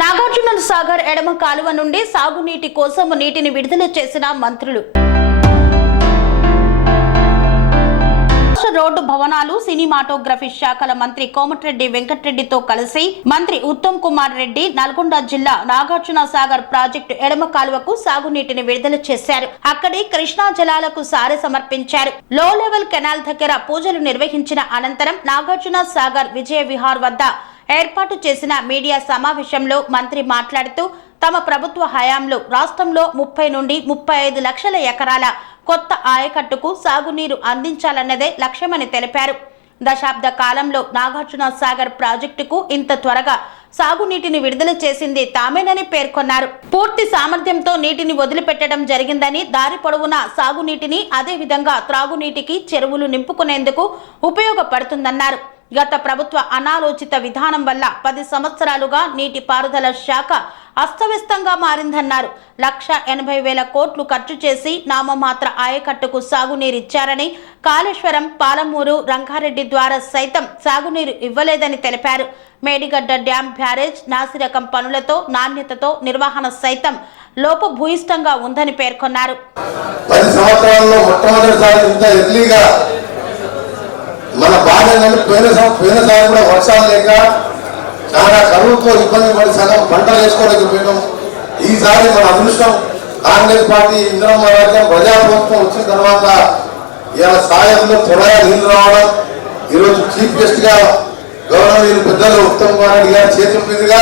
నాగార్జున సాగర్ ఎడమ కాలువ నుండి సాగునీటి కోసం నీటిని విడుదల చేసిన మంత్రులు. రోడ్డు భవనాలు సినిమాటోగ్రఫీ శాఖల మంత్రి కోమటిరెడ్డి వెంకటరెడ్డితో కలిసి మంత్రి ఉత్తమ్ కుమార్ రెడ్డి నల్గొండ జిల్లా నాగార్జున సాగర్ ప్రాజెక్టు ఎడమ కాలువకు సాగునీటిని విడుదల చేశారు. అక్కడి కృష్ణా జలాలకు సారె సమర్పించారు. లో లెవెల్ కెనాల్ దగ్గర పూజలు నిర్వహించిన అనంతరం నాగార్జున సాగర్ విజయ విహార్ వద్ద ఏర్పాటు చేసిన మీడియా సమావేశంలో మంత్రి మాట్లాడుతూ తమ ప్రభుత్వ హయాంలో రాష్ట్రంలో ముప్పై నుండి ముప్పై ఐదు లక్షల ఎకరాల కొత్త ఆయకట్టుకు సాగునీరు అందించాలన్నదే లక్ష్యమని తెలిపారు. దశాబ్ద కాలంలో నాగార్జున సాగర్ ప్రాజెక్టుకు ఇంత త్వరగా సాగునీటిని విడుదల చేసింది తామేనని పేర్కొన్నారు. పూర్తి సామర్థ్యంతో నీటిని వదిలిపెట్టడం జరిగిందని దారి పొడవునా సాగునీటిని అదే విధంగా త్రాగునీటికి చెరువులు నింపుకునేందుకు ఉపయోగపడుతుందన్నారు. గత ప్రభుత్వ అనాలోచిత విధానం వల్ల పది సంవత్సరాలుగా నీటి పారుదల శాఖ అస్తవ్యస్తంగా మారిందన్నారు. లక్ష ఎనభై వేల కోట్లు ఖర్చు చేసి నామమాత్ర ఆయకట్టుకు సాగునీరిచ్చారని కాళేశ్వరం పాలమూరు రంగారెడ్డి ద్వారా సైతం సాగునీరు ఇవ్వలేదని తెలిపారు. మేడిగడ్డ డ్యాం బ్యారేజ్ నాసిరకం పనులతో నాణ్యతతో నిర్వహణ సైతం లోపభూయిష్టంగా ఉందని పేర్కొన్నారు పది సంవత్సరాల్లో మొట్టమొదటిసారి ఇంత ఎర్లీగా మన బాధ ఏంటంటే పోయిన సం- పోయినసారి కూడా వర్షాలు లేక చాలా కరువుతో ఇబ్బంది పడి సగం పంటలు వేసుకోలేకపోయినాం. ఈసారి మన అదృష్టం కాంగ్రెస్ పార్టీ ఇంద్రమ్మ రాజ్యం ప్రజాప్రభుత్వం వచ్చిన తర్వాత ఇలా సాయంలో పొడగా నీళ్ళు రావడం ఈరోజు చీఫ్ గెస్ట్గా గౌరవనీయులు పెద్దలు ఉత్తమ్ కుమార్ రెడ్డి గారి చేతుల మీదుగా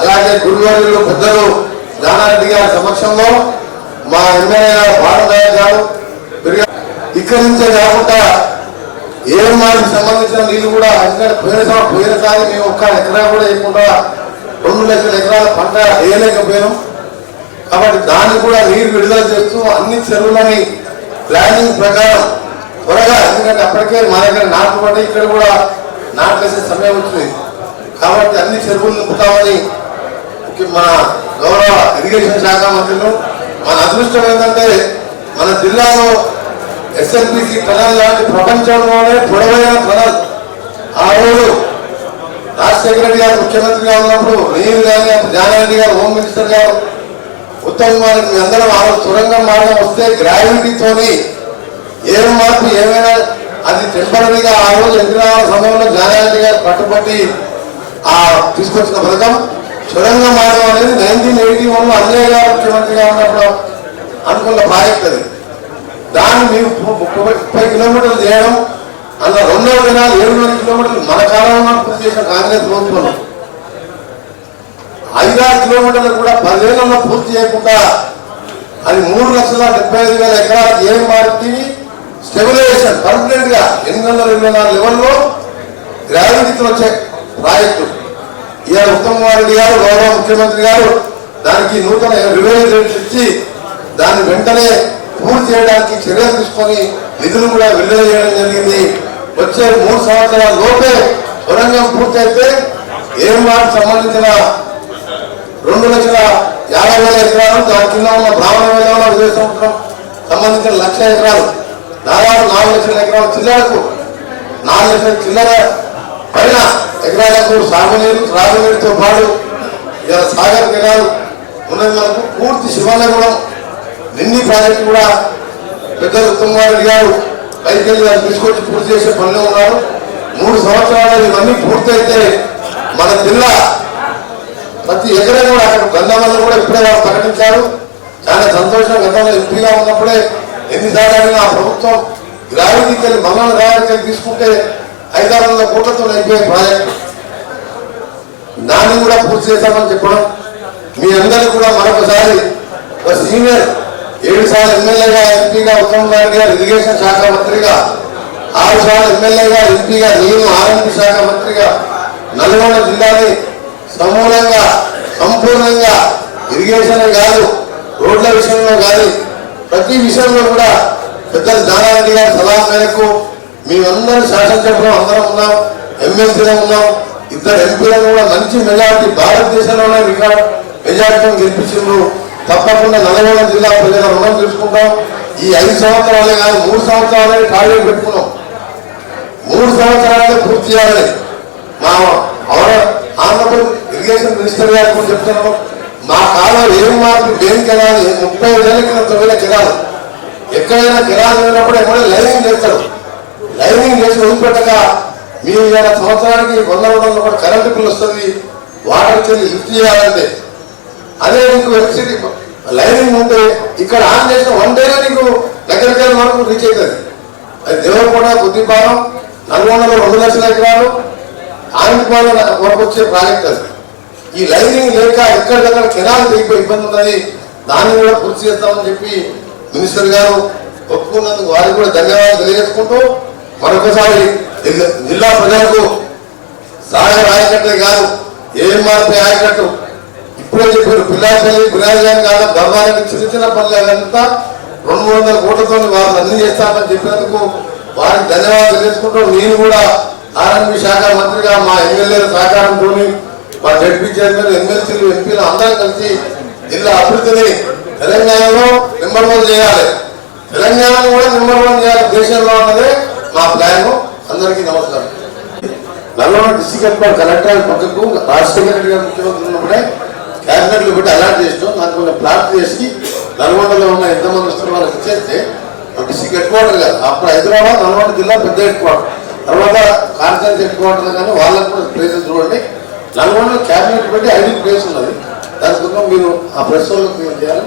అలాగే గురువారిలో పెద్దలు జానారెడ్డి గారి సమక్షంలో మా ఎమ్మెల్యే గారు భారతయ్య గారు పెరిగా- ఇక్కడి నుంచే కాకుండా ఏం మాకు సంబంధించిన నీళ్ళు కూడా ఎందుకంటే పోయిన సంవత్సరం పోయినసారి మేము ఒక్క ఎకరా కూడా వేయకుండా రెండు లక్షల ఎకరాల పంట వేయలేకపోయాం. కాబట్టి దాన్ని కూడా నీరు విడుదల చేస్తూ అన్ని చెరువులని ప్లానింగ్ ప్రకారం త్వరగా ఎందుకంటే అప్పటికే మా దగ్గర నాటు పడి ఇక్కడ కూడా నాట్లేసే సమయం వచ్చింది. కాబట్టి అన్ని చెరువులు నింపుతామని మా మన గౌరవ ఇరిగేషన్ శాఖ మంత్రులు. మన అదృష్టం ఏంటంటే మన జిల్లాలో ఎస్ఎల్పిసి టనల్ లాంటి ప్రపంచంలోనే పొడవైన టనల్ ఆ రోజు రాజశేఖర రెడ్డి గారు ముఖ్యమంత్రిగా ఉన్నప్పుడు నేను కానీ అప్పుడు జానారెడ్డి గారు హోమ్ మినిస్టర్ గారు ఉత్తమ్ కుమార్ మీ అందరం ఆ రోజు తురంగం మార్గం వస్తే గ్రావిటీతోని ఏం మార్పు ఏమైనా అది టెంపరీగా ఆ రోజు ఎన్నికల సమయంలో జానారెడ్డి గారు పట్టుబట్టి ఆ తీసుకొచ్చిన పథకం. సొరంగ మార్గం అనేది నైన్టీన్ ఎయిటీ వన్లో అంజయ్య గారు ముఖ్యమంత్రిగా ఉన్నప్పుడు అనుకున్న ప్రాజెక్ట్ అది. దాన్ని మేము ముప్పై ముప్పై కిలోమీటర్లు చేయడం అన్న రెండవ దినాలు ఏడు వందల కిలోమీటర్లు మన కాలంలో పూర్తి చేసిన కాంగ్రెస్ ప్రభుత్వం. ఐదారు కిలోమీటర్లు కూడా పదివేలలో పూర్తి చేయకుండా అది మూడు లక్షల డెబ్బై ఐదు వేల ఎకరాలకు ఏం మార్చి స్టెబిలైజేషన్ పర్మనెంట్గా ఎనిమిది వందల ఇరవై నాలుగు లెవెల్లో గ్రావిటీతో వచ్చే ప్రాజెక్టు ఇవాళ ఉత్తమ్ రెడ్డి గారు గౌరవ ముఖ్యమంత్రి గారు దానికి నూతన రివైజ్ రేట్స్ ఇచ్చి దాన్ని వెంటనే పూర్తి చేయడానికి చర్యలు తీసుకొని నిధులు కూడా విడుదల చేయడం జరిగింది. వచ్చే మూడు సంవత్సరాల లోపే సొరంగం పూర్తయితే ఏం మాట సంబంధించిన రెండు లక్షల యాభై వేల ఎకరాలు దాని కింద ఉన్న బ్రాహ్మణ వేలంలో విజయ సంవత్సరం సంబంధించిన లక్ష ఎకరాలు. దాదాపు నాలుగు లక్షల ఎకరాల చిల్లరకు నాలుగు లక్షల చిల్లర పైన ఎకరాలకు సాగునీరు త్రాగునీరుతో పాటు ఇలా సాగర్ కెనాల్ ఉన్నది మనకు పూర్తి శివనగరం నిన్ని ప్రాజెక్టు కూడా పెద్దలు ఉత్తమ్ రెడ్డి గారు పైకి గారు తీసుకొచ్చి పూర్తి చేసే పనిలో ఉన్నారు. మూడు సంవత్సరాలు ఇవన్నీ పూర్తయితే మన జిల్లా ప్రతి ఎకరా కూడా అక్కడ గంధమల్ని కూడా ఇప్పుడే వారు ప్రకటించారు. చాలా సంతోషం గతంలో ఎంపీగా ఉన్నప్పుడే ఎన్నిసార్లు ఆ ప్రభుత్వం గ్రావిటీకి వెళ్ళి మంగళ గ్రావిటీకి తీసుకుంటే ఐదారు వందల కోట్లతో అయిపోయే ప్రాజెక్ట్. దాన్ని కూడా పూర్తి చేశామని చెప్పడం. మీ అందరికీ కూడా మరొకసారి ఒక సీనియర్ ఏడు సార్లు ఎమ్మెల్యేగా ఎంపీగా ఉత్తమ్ రెడ్డి గారు ఇరిగేషన్ శాఖ మంత్రిగా ఆరు సార్లు ఎమ్మెల్యేగా ఎంపీగా నేను ఆరోగ్య శాఖ మంత్రిగా నల్గొండ జిల్లాని సమూలంగా సంపూర్ణంగా ఇరిగేషన్ కాదు రోడ్ల విషయంలో కానీ ప్రతి విషయంలో కూడా పెద్దలు జానారెడ్డి గారి సలహా మేరకు మేమందరం శాసనసభలో అందరం ఉన్నాం ఎమ్మెల్సీలో ఉన్నాం ఇద్దరు ఎంపీలను కూడా మంచి మెజార్టీ భారతదేశంలోనే రికార్డ్ మెజార్టీని గెలిపించారు తప్పకుండా నల్గొండ జిల్లా ప్రజల రుణం తీసుకుంటాం ఈ ఐదు సంవత్సరాలే కాదు మూడు సంవత్సరాలే ఖాళీ పెట్టుకున్నాం. మూడు సంవత్సరాలే పూర్తి చేయాలని మా అవర ఆంధ్రప్రదేశ్ ఇరిగేషన్ మినిస్టర్ గారు కూడా చెప్తున్నాను మా కాలం ఏం మార్పు దేని కెనాలి ముప్పై వేల కింద తొమ్మిది కెనాలి. ఎక్కడైనా కెనాలి వెళ్ళినప్పుడు ఎక్కడైనా లైనింగ్ చేస్తారు. లైనింగ్ చేసి వదిలిపెట్టక మీ సంవత్సరానికి వంద వందల కూడా కరెంటు బిల్ వస్తుంది. వాటర్ చెల్లి లిఫ్ట్ చేయాలంటే అదే నీకు ఎలక్ట్రిసిటీ లైనింగ్ ఉంటే ఇక్కడ ఆన్ చేసిన వన్ డేలో నీకు దగ్గర వరకు రీచ్ అవుతుంది. అది దేవరకోట బుద్ధిపాలెం నల్గొండలో రెండు లక్షల ఎకరాలు ఆనందపాలెం వరకు వచ్చే ప్రాజెక్ట్ అది. ఈ లైనింగ్ లేక ఎక్కడికక్కడ కెనాలు తెగిపోయి ఇబ్బంది ఉన్నది. దాన్ని కూడా పూర్తి చేస్తామని చెప్పి మినిస్టర్ గారు ఒప్పుకున్నందుకు వారికి కూడా ధన్యవాదాలు తెలియజేసుకుంటూ మరొకసారి జిల్లా- ప్రజలకు సాగర్ ఆయకట్టే కాదు ఏం ఆయకట్టు. ఇప్పుడే చెప్పారు పిల్లాపల్లి బిరాజాని కాదు ధర్మానికి చిన్న చిన్న పనులు అదంతా రెండు మూడు వందల కోట్లతో వారు అన్ని చేస్తామని చెప్పినందుకు వారికి ధన్యవాదాలు తెలుసుకుంటూ నేను కూడా ఆర్ఎంపీ శాఖ మంత్రిగా మా ఎమ్మెల్యేల సహకారంతో మా జడ్పీ చైర్మన్ ఎమ్మెల్సీలు ఎంపీలు అందరం కలిసి జిల్లా అభివృద్ధిని తెలంగాణలో నెంబర్ వన్ చేయాలి. తెలంగాణను కూడా నెంబర్ వన్ చేయాలి. దేశంలో అన్నదే మా ప్లాన్. అందరికీ నమస్కారం. నల్గొండ డిస్టిక్ హెడ్ కలెక్టర్ పక్కకు రాజశేఖర రెడ్డి గారు ముఖ్యమంత్రి ఉన్నప్పుడే క్యాబినెట్లు పెట్టి అలాట్ చేసినాం. దానికి కొంచెం ప్లాట్ చేసి నల్గొండలో ఉన్న ఎంతమంది వస్తున్న వాళ్ళకి ఇచ్చేస్తే డిస్టిక్ హెడ్ క్వార్టర్ కాదు. అప్పుడు హైదరాబాద్ నల్గొండ జిల్లా పెద్ద హెడ్ క్వార్టర్. తర్వాత కాన్ఫరెన్స్ హెడ్ క్వార్టర్ కానీ వాళ్ళకు కూడా ప్లేసెస్ చూడండి. నల్గొండలో క్యాబినెట్ పెట్టి ఐదు ప్లేస్ ఉన్నది. దాని కోసం మీరు ఆ ప్రెస్ వాళ్ళకి ఏం చేయాలి.